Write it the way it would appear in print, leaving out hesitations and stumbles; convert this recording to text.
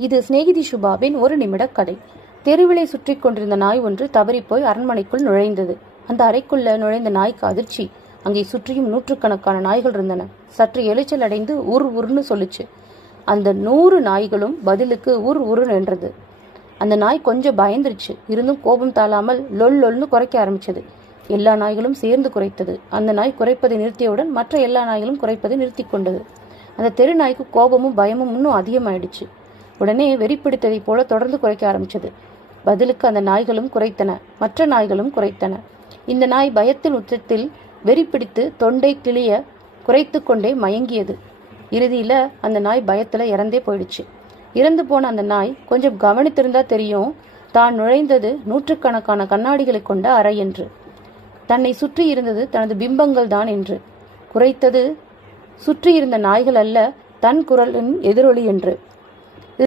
இது சிநேகிதி சுபாவின் ஒரு நிமிட கதை. தெருவிலை சுற்றி கொண்டிருந்த நாய் ஒன்று தவறிப்போய் அரண்மனைக்குள் நுழைந்தது. அந்த அறைக்குள்ள நுழைந்த நாய்க்கு அதிர்ச்சி. அங்கே சுற்றியும் நூற்றுக்கணக்கான நாய்கள் இருந்தன. சற்று எரிச்சல் அடைந்து உர் உருன்னு சொல்லுச்சு. அந்த 100 நாய்களும் பதிலுக்கு உர் உருன்னு என்றது. அந்த நாய் கொஞ்சம் பயந்துருச்சு. இருந்தும் கோபம் தாழாமல் லொல் லொல்னு குறைக்க ஆரம்பிச்சது. எல்லா நாய்களும் சேர்ந்து குறைத்தது. அந்த நாய் குறைப்பதை நிறுத்தியவுடன் மற்ற எல்லா நாய்களும் குறைப்பதை நிறுத்தி கொண்டது. அந்த தெரு நாய்க்கு கோபமும் பயமும் இன்னும் அதிகமாயிடுச்சு. உடனே வெறி பிடித்ததை போல தொடர்ந்து குறைக்க ஆரம்பிச்சது. பதிலுக்கு அந்த நாய்களும் குறைத்தன, மற்ற நாய்களும் குறைத்தன. இந்த நாய் பயத்தின் உச்சத்தில் வெறி பிடித்து தொண்டை கிளிய குறைத்து கொண்டே மயங்கியது. இறுதியில அந்த நாய் பயத்துல இறந்தே போயிடுச்சு. இறந்து போன அந்த நாய் கொஞ்சம் கவனித்திருந்தா தெரியும், தான் நுழைந்தது நூற்றுக்கணக்கான கண்ணாடிகளை கொண்ட அறை என்று. தன்னை சுற்றி இருந்தது தனது பிம்பங்கள் தான் என்று. குறைத்தது சுற்றி இருந்த நாய்கள் அல்ல, தன் குரலின் எதிரொலி என்று.